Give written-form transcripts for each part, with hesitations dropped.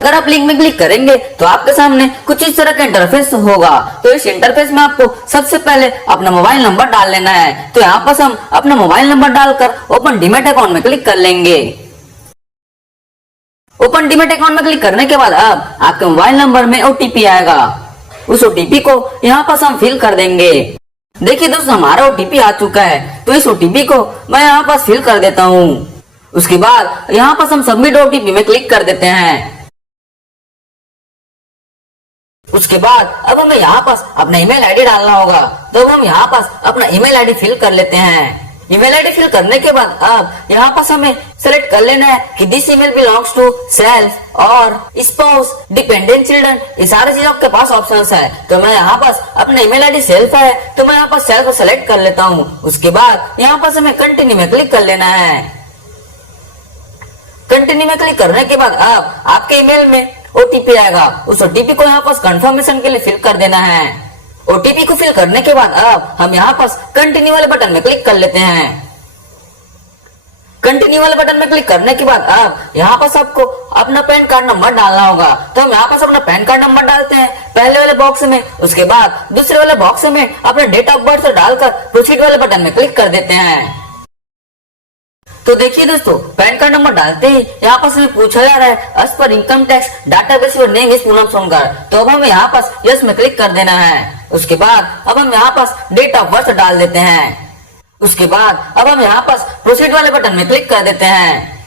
अगर आप लिंक में क्लिक करेंगे तो आपके सामने कुछ इस तरह का इंटरफेस होगा। तो इस इंटरफेस में आपको सबसे पहले अपना मोबाइल नंबर डाल लेना है। तो यहाँ पर हम अपना मोबाइल नंबर डालकर ओपन डीमैट अकाउंट में क्लिक कर लेंगे। ओपन डीमैट अकाउंट में क्लिक करने के बाद अब आपके मोबाइल नंबर में ओटीपी आएगा। उस ओटीपी को यहाँ पर हम फिल कर देंगे। देखिए दोस्तों, हमारा ओटीपी आ चुका है। तो इस ओटीपी को मैं यहाँ पर फिल कर देता हूँ। उसके बाद यहाँ पर हम सबमिट ओटीपी में क्लिक कर देते हैं। उसके बाद अब हमें यहाँ पास अपना ईमेल आईडी डालना होगा। तो हम यहाँ पास अपना ईमेल आईडी फिल कर लेते हैं। ईमेल आईडी फिल करने के बाद अब यहाँ पास हमें सेलेक्ट कर लेना है कि this email belongs to self और स्पाउस, डिपेंडेंट चिल्ड्रन, ये सारी चीज आपके पास ऑप्शंस है। तो मैं यहाँ पास अपना ईमेल आईडी सेल्फ है, तो मैं यहाँ पास सेल्फ को सेलेक्ट कर लेता हूँ। उसके बाद यहाँ पास हमें कंटिन्यू में क्लिक कर लेना है। कंटिन्यू में क्लिक करने के बाद अब आपके ईमेल में ओटीपी आएगा। उस ओटीपी को यहाँ पास कंफर्मेशन के लिए फिल कर देना है। ओटीपी को फिल करने के बाद अब हम यहाँ पास कंटिन्यू वाले बटन में क्लिक कर लेते हैं। कंटिन्यू वाले बटन में क्लिक करने के बाद अब यहाँ पास आपको अपना पैन कार्ड नंबर डालना होगा। तो हम यहाँ पास अपना पैन कार्ड नंबर डालते हैं पहले वाले बॉक्स में। उसके बाद दूसरे वाले बॉक्स में अपना डेट ऑफ बर्थ डालकर प्रोसीड वाले बटन में क्लिक कर देते हैं। तो देखिए दोस्तों, पैन कार्ड नंबर डालते ही यहाँ पास हमें पूछा जा रहा है as per income tax database your name is Poonam Sonkar. तो अब हमें यहाँ पास यस में क्लिक कर देना है। उसके बाद अब हम यहाँ पास डेट ऑफ बर्थ डाल देते हैं। उसके बाद अब हम यहाँ पास प्रोसीड वाले बटन में क्लिक कर देते हैं।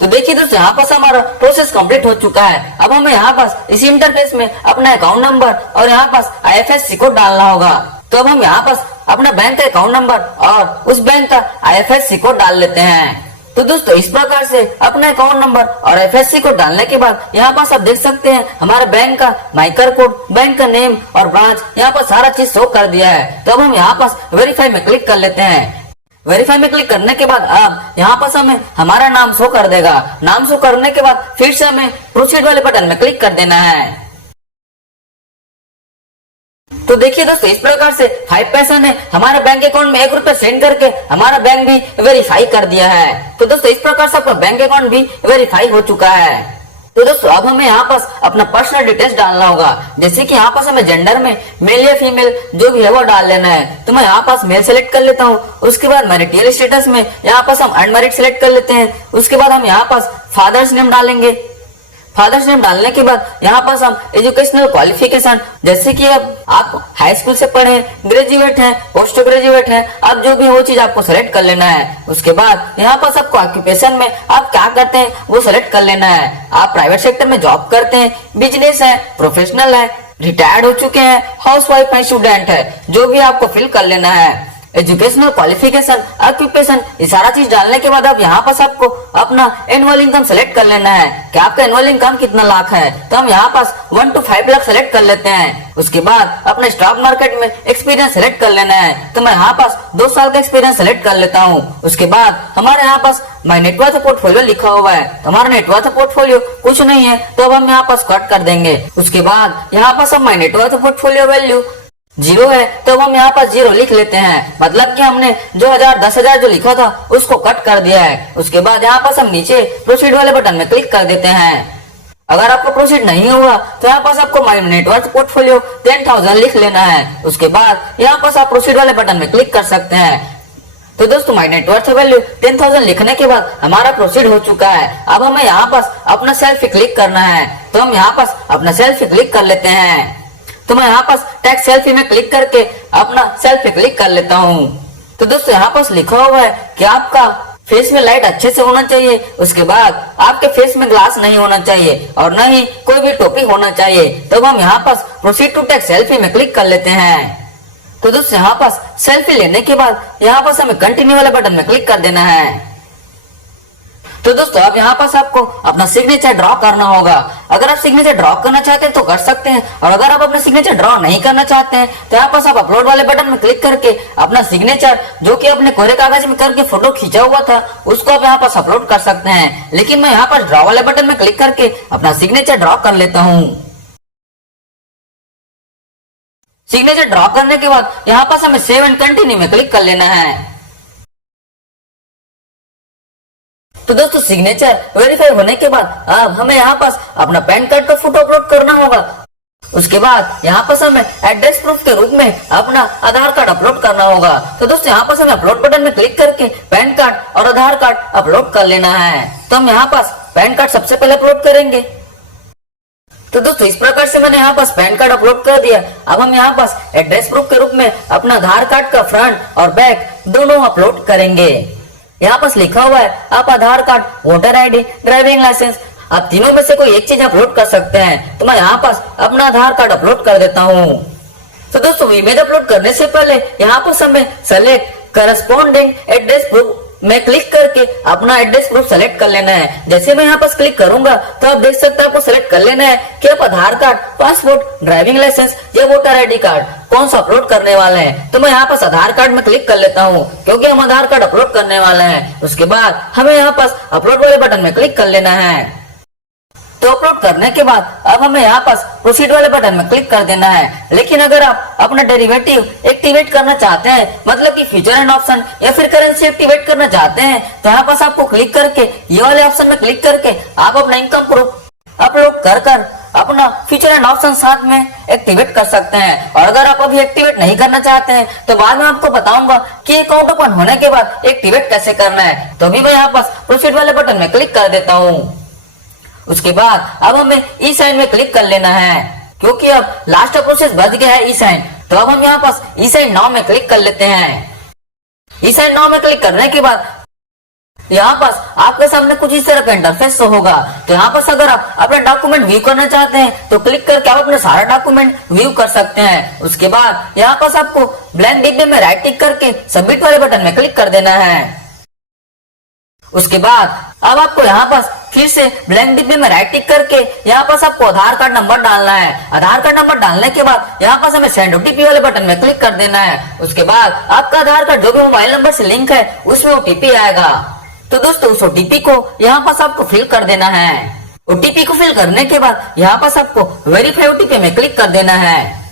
तो देखिए दोस्तों, यहाँ पास हमारा प्रोसेस कंप्लीट हो चुका है। अब हमें यहाँ पास इस इंटरफेस में अपना अकाउंट नंबर और यहाँ पास आईएफएससी कोड डालना होगा। तो अब हम यहाँ पास अपना बैंक का अकाउंट नंबर और उस बैंक का आईएफएससी कोड डाल लेते हैं। तो दोस्तों, इस प्रकार से अपना अकाउंट नंबर और आईएफएससी कोड डालने के बाद यहाँ पास आप देख सकते हैं हमारे बैंक का माइकर कोड, बैंक का नेम और ब्रांच यहाँ पर सारा चीज शो कर दिया है। तो अब हम यहाँ पास वेरीफाई में क्लिक कर लेते हैं। वेरीफाई में क्लिक करने के बाद अब यहाँ पास हमें हमारा नाम शो कर देगा। नाम शो करने के बाद फिर से हमें प्रोसीड वाले बटन में क्लिक कर देना है। तो देखिए दोस्तों, इस प्रकार से 5 पैसा ने हमारे बैंक अकाउंट में 1 रुपया सेंड करके हमारा बैंक भी वेरीफाई कर दिया है। तो दोस्तों, इस प्रकार से आपका बैंक अकाउंट भी वेरीफाई हो चुका है। तो दोस्तों, अब हमें यहाँ पास अपना पर्सनल डिटेल्स डालना होगा। जैसे कि यहाँ पास हमें जेंडर में मेल या फीमेल जो भी है वो डाल लेना है। तो मैं यहाँ पास मेल सेलेक्ट कर लेता हूँ। उसके बाद मैरिटल स्टेटस में यहाँ पास हम अनमैरिड सेलेक्ट कर लेते हैं। उसके बाद हम यहाँ पास फादर्स नेम डालेंगे। फादर्स नेम डालने के बाद यहाँ पास हम एजुकेशनल क्वालिफिकेशन, जैसे कि अब आप हाई स्कूल से पढ़े, ग्रेजुएट हैं, पोस्ट ग्रेजुएट हैं, अब जो भी वो चीज आपको सेलेक्ट कर लेना है। उसके बाद यहाँ पास आपको ऑक्यूपेशन में आप क्या करते हैं वो सेलेक्ट कर लेना है। आप प्राइवेट सेक्टर में जॉब करते हैं, बिजनेस है, प्रोफेशनल है, रिटायर्ड हो चुके हैं, हाउस वाइफ है, स्टूडेंट है, जो भी आपको फिल कर लेना है। एजुकेशनल क्वालिफिकेशन, ऑक्यूपेशन, ये सारा चीज डालने के बाद अब यहाँ पास आपको अपना एनुअल इनकम सेलेक्ट कर लेना है कि आपका एनुअल इनकम कितना लाख है। तो हम यहाँ पास 1 to 5 लाख सेलेक्ट कर लेते हैं। उसके बाद अपने स्टॉक मार्केट में एक्सपीरियंस सेलेक्ट कर लेना है। तो मैं यहाँ पास 2 साल का एक्सपीरियंस सेलेक्ट कर लेता हूँ। उसके बाद हमारे यहाँ पास माय नेटवर्थ पोर्टफोलियो लिखा हुआ है। तो हमारा नेटवर्थ पोर्टफोलियो कुछ नहीं है, तो अब हम यहाँ पास कट कर देंगे। उसके बाद यहाँ पास हम माय नेटवर्थ पोर्टफोलियो वैल्यू 0 है, तो हम यहाँ पर 0 लिख लेते हैं। मतलब कि हमने जो 10,000 जो लिखा था उसको कट कर दिया है। उसके बाद यहाँ पर हम नीचे प्रोसीड वाले बटन में क्लिक कर देते हैं। अगर आपको प्रोसीड नहीं हुआ तो यहाँ पास आपको माय नेटवर्थ पोर्टफोलियो 10,000 लिख लेना है। उसके बाद यहाँ पास आप प्रोसीड वाले बटन में क्लिक कर सकते हैं। तो दोस्तों, माय नेटवर्थ वैल्यू 10,000 लिखने के बाद हमारा प्रोसीड हो चुका है। अब हमें यहाँ पास अपना सेल्फी क्लिक करना है। तो हम यहाँ पास अपना सेल्फी क्लिक कर लेते हैं। तो मैं यहाँ पास टैग सेल्फी में क्लिक करके अपना सेल्फी क्लिक कर लेता हूँ। तो दोस्तों, यहाँ पास लिखा हुआ है कि आपका फेस में लाइट अच्छे से होना चाहिए। उसके बाद आपके फेस में ग्लास नहीं होना चाहिए और न ही कोई भी टोपी होना चाहिए। तो हम यहाँ पास प्रोसीड टू टेक सेल्फी में क्लिक कर लेते हैं। तो दोस्तों, यहाँ पास सेल्फी लेने के बाद यहाँ पास हमें कंटिन्यू वाले बटन में क्लिक कर देना है। तो दोस्तों, अब यहाँ पास आपको अपना सिग्नेचर ड्रॉ करना होगा। अगर आप सिग्नेचर ड्रॉ करना चाहते हैं तो कर सकते हैं, और अगर आप अपना सिग्नेचर ड्रॉ नहीं करना चाहते हैं तो यहाँ पास आप अपलोड वाले बटन में क्लिक करके अपना सिग्नेचर जो कि अपने कोरे कागज में करके फोटो खींचा हुआ था उसको आप यहाँ पास अपलोड कर सकते हैं। लेकिन मैं यहाँ पास ड्रॉ वाले बटन में क्लिक करके अपना सिग्नेचर ड्रॉ कर लेता हूँ। सिग्नेचर ड्रॉ करने के बाद यहाँ पास हमें सेव एंड कंटिन्यू में क्लिक कर लेना है। तो दोस्तों सिग्नेचर वेरीफाई होने के बाद अब हमें यहाँ पास अपना पैन कार्ड का फोटो अपलोड करना होगा। उसके बाद यहाँ पास हमें एड्रेस प्रूफ के रूप में अपना आधार कार्ड अपलोड करना होगा। तो दोस्तों यहाँ पास हमें अपलोड बटन में क्लिक करके पैन कार्ड और आधार कार्ड अपलोड कर लेना है। तो हम यहाँ पास पैन कार्ड सबसे पहले अपलोड करेंगे। तो दोस्तों इस प्रकार से मैंने यहाँ पास पैन कार्ड अपलोड कर दिया। अब हम यहाँ पास एड्रेस प्रूफ के रूप में अपना आधार कार्ड का फ्रंट और बैक दोनों अपलोड करेंगे। यहाँ पास लिखा हुआ है आप Aadhaar card, voter ID, driving licence, आप तीनों में से कोई एक चीज अपलोड कर सकते हैं। तो मैं यहाँ पास अपना आधार कार्ड अपलोड कर देता हूँ। तो दोस्तों इमेज अपलोड करने से पहले यहाँ पास हमें सेलेक्ट करस्पॉन्डिंग एड्रेस प्रूफ में क्लिक करके अपना एड्रेस प्रूफ सेलेक्ट कर लेना है। जैसे मैं यहाँ पास क्लिक करूंगा तो आप देख सकते हैं आपको सेलेक्ट कर लेना है कि आप Aadhaar card, passport, driving licence या वोटर आईडी कार्ड कौन सा अपलोड करने वाले हैं। तो मैं यहाँ पास आधार कार्ड में क्लिक कर लेता हूँ क्योंकि हम आधार कार्ड अपलोड करने वाले हैं। उसके बाद हमें यहाँ पास अपलोड वाले बटन में क्लिक कर लेना है। तो अपलोड करने के बाद अब हमें यहाँ पास प्रोसीड वाले बटन में क्लिक कर देना है। लेकिन अगर आप अपना डेरिवेटिव एक्टिवेट करना चाहते हैं, मतलब कि फ्यूचर एंड ऑप्शन या फिर करेंसी एक्टिवेट करना चाहते हैं, तो यहाँ पास आपको क्लिक करके ये वाले ऑप्शन में क्लिक करके आप अपना इनकम प्रूफ अपलोड कर अपना फ्यूचर एंड ऑप्शन साथ में एक्टिवेट कर सकते हैं। और अगर आप अभी एक्टिवेट नहीं करना चाहते हैं तो बाद में आपको बताऊंगा कि अकाउंट ओपन होने के बाद एक्टिवेट कैसे करना है। तो अभी मैं यहाँ पास प्रोसीड वाले बटन में क्लिक कर देता हूँ। उसके बाद अब हमें ई साइन में क्लिक कर लेना है क्योंकि अब लास्ट प्रोसेस बच गया है ई साइन। तो अब हम यहाँ पास ई साइन नाउ में क्लिक कर लेते हैं। ई साइन नाउ में क्लिक करने के बाद यहाँ पास आपके सामने कुछ इस तरह का इंटरफेस होगा। तो यहाँ पास अगर आप अपना डॉक्यूमेंट व्यू करना चाहते हैं तो क्लिक करके आप अपने सारा डॉक्यूमेंट व्यू कर सकते हैं। उसके बाद यहाँ पास आपको ब्लैंक डिब्बे में राइट टिक करके सबमिट वाले बटन में क्लिक कर देना है। उसके बाद अब आपको यहाँ पास फिर से ब्लैंक डिब्बे में राइट टिक करके यहाँ पास आपको आधार कार्ड नंबर डालना है। आधार कार्ड नंबर डालने के बाद यहाँ पास हमें सेंड ओटीपी वाले बटन में क्लिक कर देना है। उसके बाद आपका आधार कार्ड जो भी मोबाइल नंबर से लिंक है उसमें ओटीपी आएगा। तो दोस्तों उस ओटीपी को यहाँ पास आपको फिल कर देना है। ओटीपी को फिल करने के बाद यहाँ पास आपको वेरीफाई ओटीपी में क्लिक कर देना है।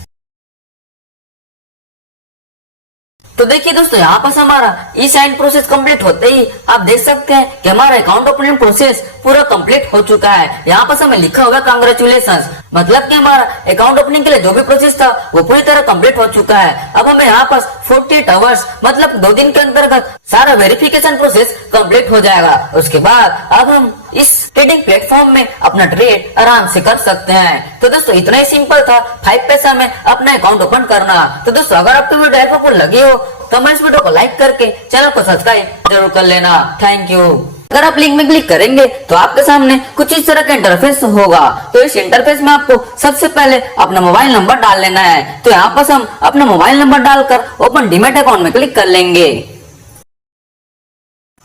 तो देखिए दोस्तों यहाँ पास हमारा ई साइन प्रोसेस कंप्लीट होते ही आप देख सकते हैं कि हमारा अकाउंट ओपनिंग प्रोसेस पूरा कंप्लीट हो चुका है। यहाँ पास हमें लिखा होगा कांग्रेचुलेशंस, मतलब कि हमारा अकाउंट ओपनिंग के लिए जो भी प्रोसेस था वो पूरी तरह कंप्लीट हो चुका है। अब हमें यहाँ पास 48 आवर्स मतलब 2 दिन के अंतर्गत सारा वेरिफिकेशन प्रोसेस कंप्लीट हो जाएगा। उसके बाद अब हम इस ट्रेडिंग प्लेटफॉर्म में अपना ट्रेड आराम से कर सकते हैं। तो दोस्तों इतना ही सिंपल था 5 पैसा में अपना अकाउंट ओपन करना। तो दोस्तों अगर आपको वीडियो हेल्पफुल लगी हो तो मैं इस वीडियो को लाइक करके चैनल को सब्सक्राइब जरूर कर लेना। Thank you. अगर आप लिंक में क्लिक करेंगे तो आपके सामने कुछ इस तरह का इंटरफेस होगा। तो इस इंटरफेस में आपको सबसे पहले अपना मोबाइल नंबर डाल लेना है। तो यहाँ पर हम अपना मोबाइल नंबर डालकर ओपन डीमैट अकाउंट में क्लिक कर लेंगे।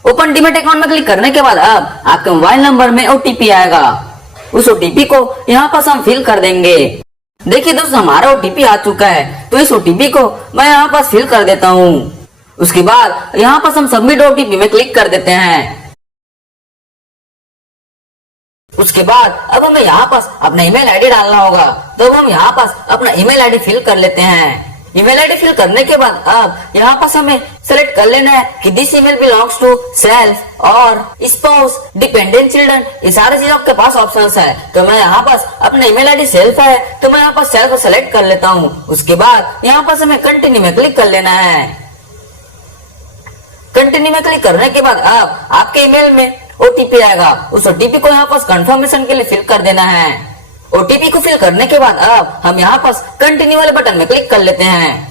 ओपन डीमैट अकाउंट में क्लिक करने के बाद अब आपके मोबाइल नंबर में ओटीपी आएगा। उस ओटीपी को यहाँ पर हम फिल कर देंगे। देखिए दोस्तों हमारा ओटीपी आ चुका है। तो इस ओटीपी को मैं यहाँ पास फिल कर देता हूँ। उसके बाद यहाँ पास हम सबमिट ओटीपी में क्लिक कर देते हैं। उसके बाद अब हमें यहाँ पास अपना ईमेल आईडी डालना होगा। तो हम यहाँ पास अपना ईमेल आईडी फिल कर लेते हैं। ईमेल आईडी फिल करने के बाद अब यहाँ पास हमें सेलेक्ट कर लेना है कि this email belongs to self और स्पाउस, डिपेंडेंट चिल्ड्रन, ये सारे चीज आपके पास ऑप्शंस है। तो मैं यहाँ पास अपना ईमेल आईडी सेल्फ है तो मैं यहाँ पास सेल्फ को सेलेक्ट कर लेता हूँ। उसके बाद यहाँ पास हमें कंटिन्यू में क्लिक कर लेना है। कंटिन्यू में क्लिक करने के बाद अब आपके ईमेल में ओटीपी आएगा। उस ओटीपी को यहाँ पास कंफर्मेशन के लिए फिल कर देना है। ओटीपी को फिल करने के बाद अब हम यहाँ पास कंटिन्यू वाले बटन में क्लिक कर लेते हैं।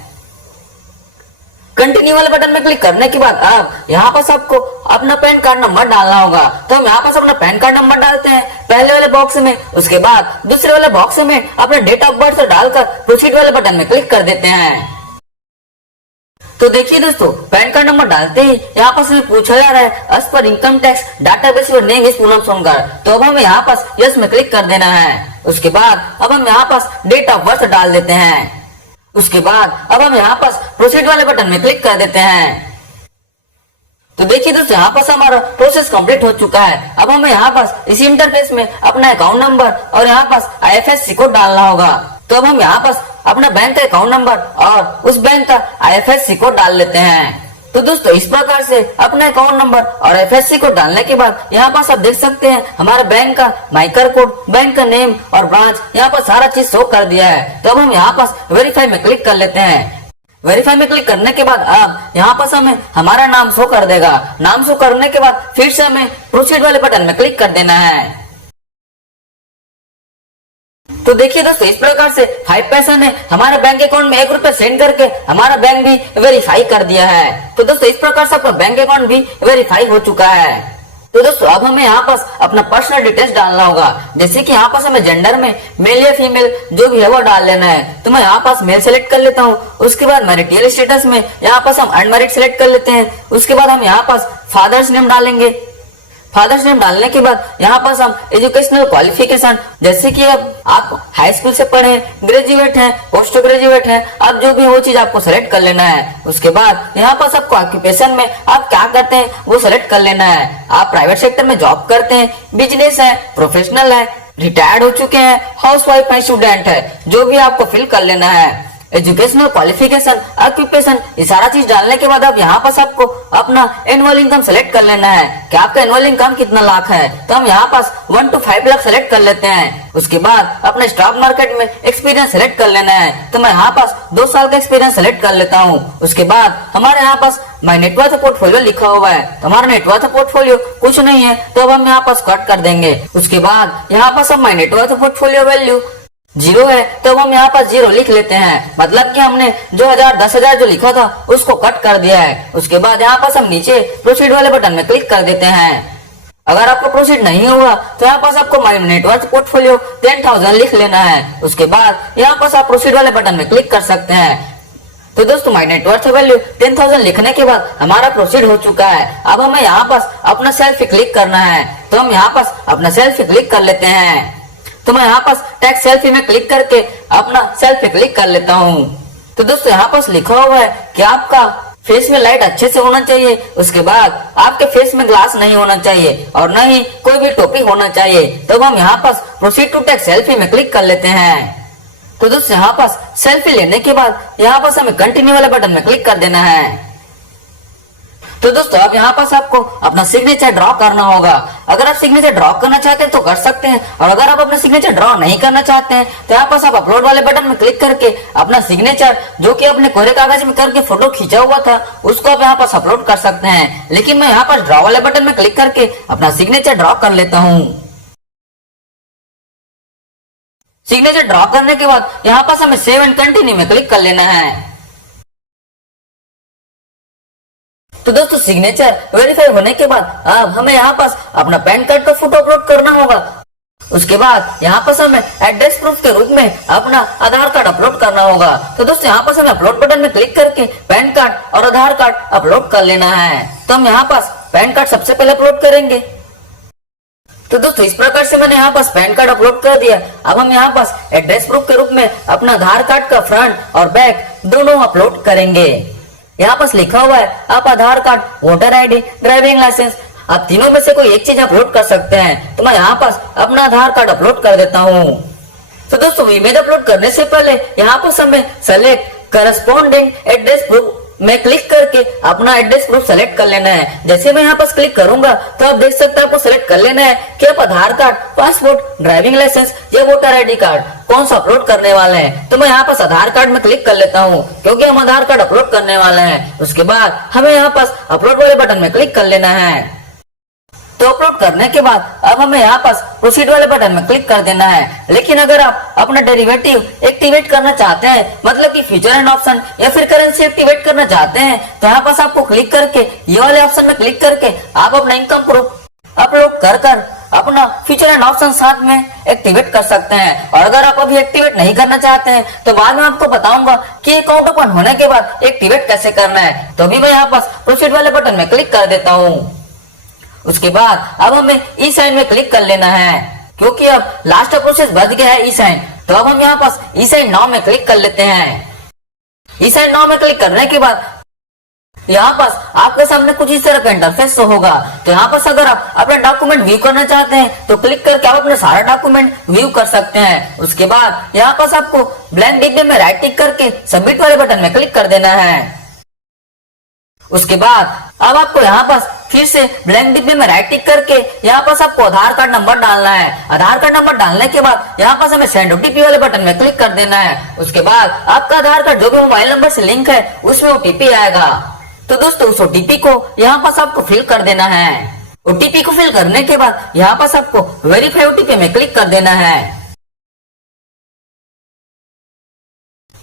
कंटिन्यू वाले बटन में क्लिक करने के बाद अब यहाँ पास आपको अपना पैन कार्ड नंबर डालना होगा। तो हम यहाँ पास अपना पैन कार्ड नंबर डालते हैं पहले वाले बॉक्स में। उसके बाद दूसरे वाले बॉक्स में अपना डेट ऑफ बर्थ डालकर प्रोसीड वाले बटन में क्लिक कर देते हैं। तो देखिए दोस्तों पैन कार्ड नंबर डालते ही यहाँ पास हमें पूछा जा रहा है as per income tax database your name is Poonam Sonkar. तो अब हमें यहाँ पास यस में क्लिक कर देना है। उसके बाद अब हम यहाँ पास डेट ऑफ बर्थ डाल देते हैं। उसके बाद अब हम यहाँ पास प्रोसीड वाले बटन में क्लिक कर देते हैं। तो देखिए दोस्तों यहाँ पास हमारा प्रोसेस कंप्लीट हो चुका है। अब हमें यहाँ पास इसी इंटरफेस में अपना अकाउंट नंबर और यहाँ पास IFSC कोड डालना होगा। तो अब हम यहाँ पास अपना बैंक का अकाउंट नंबर और उस बैंक का IFSC कोड डाल लेते हैं। तो दोस्तों इस प्रकार से अपना अकाउंट नंबर और एफएससी कोड डालने के बाद यहाँ पास आप देख सकते हैं हमारे बैंक का माइकर कोड, बैंक का नेम और ब्रांच यहाँ पर सारा चीज शो कर दिया है। तो अब हम यहाँ पास वेरीफाई में क्लिक कर लेते हैं। वेरीफाई में क्लिक करने के बाद अब यहाँ पास हमें हमारा नाम शो कर देगा। नाम शो करने के बाद फिर से हमें प्रोसीड वाले बटन में क्लिक कर देना है। तो देखिए दोस्तों इस प्रकार से 5 पैसा ने हमारे बैंक अकाउंट में 1 रुपया सेंड करके हमारा बैंक भी वेरीफाई कर दिया है। तो दोस्तों इस प्रकार से आपका बैंक अकाउंट भी वेरीफाई हो चुका है। तो दोस्तों अब हमें यहाँ पास अपना पर्सनल डिटेल्स डालना होगा। जैसे कि यहाँ पास हमें जेंडर में मेल या फीमेल जो भी है वो डाल लेना है। तो मैं यहाँ पास मेल सेलेक्ट कर लेता हूँ। उसके बाद मैरिटल स्टेटस में यहाँ पास हम अनमैरिड सेलेक्ट कर लेते हैं। उसके बाद हम यहाँ पास फादर्स नेम डालेंगे। फादर्स नेम डालने के बाद यहाँ पास हम एजुकेशनल क्वालिफिकेशन, जैसे कि अब आप हाई स्कूल से पढ़े, ग्रेजुएट हैं, पोस्ट ग्रेजुएट हैं, आप जो भी वो चीज आपको सेलेक्ट कर लेना है। उसके बाद यहाँ पास आपको ऑक्यूपेशन में आप क्या करते हैं वो सेलेक्ट कर लेना है। आप प्राइवेट सेक्टर में जॉब करते हैं, बिजनेस है, प्रोफेशनल है, रिटायर्ड हो चुके हैं, हाउस वाइफ है, स्टूडेंट है, जो भी आपको फिल कर लेना है। एजुकेशनल क्वालिफिकेशन, ऑक्यूपेशन, ये सारा चीज डालने के बाद अब यहाँ पास आपको अपना एनुअल इनकम सेलेक्ट कर लेना है कि आपका एनुअल इनकम कितना लाख है। तो हम यहाँ पास 1 to 5 लाख सेलेक्ट कर लेते हैं। उसके बाद अपने स्टॉक मार्केट में एक्सपीरियंस सेलेक्ट कर लेना है। तो मैं यहाँ पास 2 साल का एक्सपीरियंस सेलेक्ट कर लेता हूँ। उसके बाद हमारे यहाँ पास माय नेटवर्थ पोर्टफोलियो लिखा हुआ है। तो हमारा नेटवर्थ पोर्टफोलियो कुछ नहीं है, तो अब हम यहाँ पास कट कर देंगे। उसके बाद यहाँ पास हम माय नेटवर्थ पोर्टफोलियो वैल्यू 0 है, तो हम यहाँ पर 0 लिख लेते हैं। मतलब कि हमने जो 10,000 जो लिखा था उसको कट कर दिया है। उसके बाद यहाँ पास हम नीचे प्रोसीड वाले बटन में क्लिक कर देते हैं। अगर आपको प्रोसीड नहीं हुआ तो यहाँ पास आपको माय नेटवर्थ पोर्टफोलियो 10,000 लिख लेना है। उसके बाद यहाँ पास आप प्रोसीड वाले बटन में क्लिक कर सकते हैं। तो दोस्तों माय नेटवर्थ वैल्यू 10,000 लिखने के बाद हमारा प्रोसीड हो चुका है। अब हमें यहाँ पास अपना सेल्फी क्लिक करना है। तो हम यहाँ पास अपना सेल्फी क्लिक कर लेते हैं। तो मैं यहाँ पास टैग सेल्फी में क्लिक करके अपना सेल्फी क्लिक कर लेता हूँ। तो दोस्तों यहाँ पास लिखा हुआ है कि आपका फेस में लाइट अच्छे से होना चाहिए। उसके बाद आपके फेस में ग्लास नहीं होना चाहिए और न ही कोई भी टोपी होना चाहिए। तो हम यहाँ पास प्रोसीड टू टैग सेल्फी में क्लिक कर लेते हैं। तो दोस्तों यहाँ पास सेल्फी लेने के बाद यहाँ पास हमें कंटिन्यू वाले बटन में क्लिक कर देना है। तो दोस्तों अब यहाँ पास आपको अपना सिग्नेचर ड्रॉ करना होगा। अगर आप सिग्नेचर ड्रॉ करना चाहते हैं तो कर सकते हैं, और अगर आप अपना सिग्नेचर ड्रॉ नहीं करना चाहते हैं तो यहाँ पास आप अपलोड वाले बटन में क्लिक करके अपना सिग्नेचर जो कि अपने कोरे कागज में करके फोटो खींचा हुआ था उसको आप यहाँ पास अपलोड कर सकते हैं। लेकिन मैं यहाँ पास ड्रॉ वाले बटन में क्लिक करके अपना सिग्नेचर ड्रॉ कर लेता हूँ। सिग्नेचर ड्रॉ करने के बाद यहाँ पास हमें सेव एंड कंटिन्यू में क्लिक कर लेना है। तो दोस्तों सिग्नेचर वेरीफाई होने के बाद अब हमें यहाँ पास अपना पैन कार्ड का फोटो अपलोड करना होगा। उसके बाद यहाँ पास हमें एड्रेस प्रूफ के रूप में अपना आधार कार्ड अपलोड करना होगा। तो दोस्तों यहाँ पास हमें अपलोड बटन में क्लिक करके पैन कार्ड और आधार कार्ड अपलोड कर लेना है। तो हम यहाँ पास पैन कार्ड सबसे पहले अपलोड करेंगे। तो दोस्तों इस प्रकार से मैंने यहाँ पास पैन कार्ड अपलोड कर दिया। अब हम यहाँ पास एड्रेस प्रूफ के रूप में अपना आधार कार्ड का फ्रंट और बैक दोनों अपलोड करेंगे। यहाँ पास लिखा हुआ है आप Aadhaar card, voter ID, driving licence, आप तीनों में से कोई एक चीज अपलोड कर सकते हैं। तो मैं यहाँ पास अपना आधार कार्ड अपलोड कर देता हूँ। तो दोस्तों इमेज अपलोड करने से पहले यहाँ पास हमें सेलेक्ट करस्पॉन्डिंग एड्रेस प्रूफ में क्लिक करके अपना एड्रेस प्रूफ सेलेक्ट कर लेना है। जैसे मैं यहाँ पास क्लिक करूंगा तो आप देख सकते हैं आपको सेलेक्ट कर लेना है कि आप Aadhaar card, passport, driving licence या वोटर आईडी कार्ड कौन सा अपलोड करने वाले हैं। तो मैं यहाँ पास आधार कार्ड में क्लिक कर लेता हूँ क्योंकि हम आधार कार्ड अपलोड करने वाले हैं। उसके बाद हमें यहाँ पास अपलोड वाले बटन में क्लिक कर लेना है। तो अपलोड करने के बाद अब हमें यहाँ पास प्रोसीड वाले बटन में क्लिक कर देना है। लेकिन अगर आप अपना डेरिवेटिव एक्टिवेट करना चाहते हैं, मतलब कि फ्यूचर एंड ऑप्शन या फिर करेंसी एक्टिवेट करना चाहते हैं, तो यहाँ पास आपको क्लिक करके ये वाले ऑप्शन में क्लिक करके आप अपना इनकम प्रूफ अपलोड कर अपना फ्यूचर एंड ऑप्शन साथ में एक्टिवेट कर सकते हैं। और अगर आप अभी एक्टिवेट नहीं करना चाहते हैं तो बाद में आपको बताऊंगा कि अकाउंट ओपन होने के बाद एक्टिवेट कैसे करना है। तो अभी मैं यहाँ पास प्रोसीड वाले बटन में क्लिक कर देता हूँ। उसके बाद अब हमें ई साइन में क्लिक कर लेना है क्योंकि अब लास्ट प्रोसेस बच गया है ई साइन। तो अब हम यहाँ पास ई साइन नाउ में क्लिक कर लेते हैं। ई साइन नाउ में क्लिक करने के बाद यहाँ पास आपके सामने कुछ इस तरह का इंटरफेस शो होगा। तो यहाँ पास अगर आप अपना डॉक्यूमेंट व्यू करना चाहते हैं तो क्लिक करके आप अपने सारा डॉक्यूमेंट व्यू कर सकते हैं। उसके बाद यहाँ पास आपको ब्लैंक डिब्बे में राइट टिक करके सबमिट वाले बटन में क्लिक कर देना है। उसके बाद अब आपको यहाँ पास फिर से ब्लैंक डिब्बे में राइट टिक करके यहाँ पास आपको आधार कार्ड नंबर डालना है। आधार कार्ड नंबर डालने के बाद यहाँ पास हमें सेंड ओटीपी वाले बटन में क्लिक कर देना है। उसके बाद आपका आधार कार्ड जो भी मोबाइल नंबर से लिंक है उसमें ओटीपी आएगा। तो दोस्तों उस ओटीपी को यहाँ पास आपको फिल कर देना है। ओटीपी को फिल करने के बाद यहाँ पास आपको वेरीफाई ओटीपी में क्लिक कर देना है।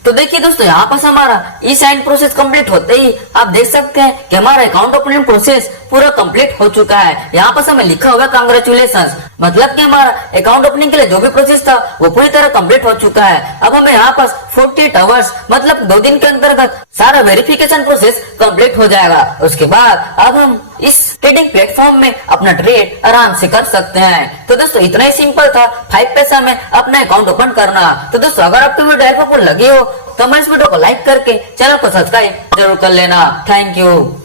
तो देखिए दोस्तों यहाँ पास हमारा ई साइन प्रोसेस कंप्लीट होते ही आप देख सकते हैं कि हमारा अकाउंट ओपनिंग प्रोसेस पूरा कंप्लीट हो चुका है। यहाँ पास हमें लिखा होगा कांग्रेचुलेशंस, मतलब कि हमारा अकाउंट ओपनिंग के लिए जो भी प्रोसेस था वो पूरी तरह कंप्लीट हो चुका है। अब हमें यहाँ पास 48 आवर्स मतलब 2 दिन के अंतर्गत सारा वेरिफिकेशन प्रोसेस कंप्लीट हो जाएगा। उसके बाद अब हम इस ट्रेडिंग प्लेटफॉर्म में अपना ट्रेड आराम से कर सकते हैं। तो दोस्तों इतना ही सिंपल था 5 पैसा में अपना अकाउंट ओपन करना। तो दोस्तों अगर आपको वीडियो हेल्पफुल लगी हो तो हमारे इस वीडियो को लाइक करके चैनल को सब्सक्राइब जरूर कर लेना। Thank you.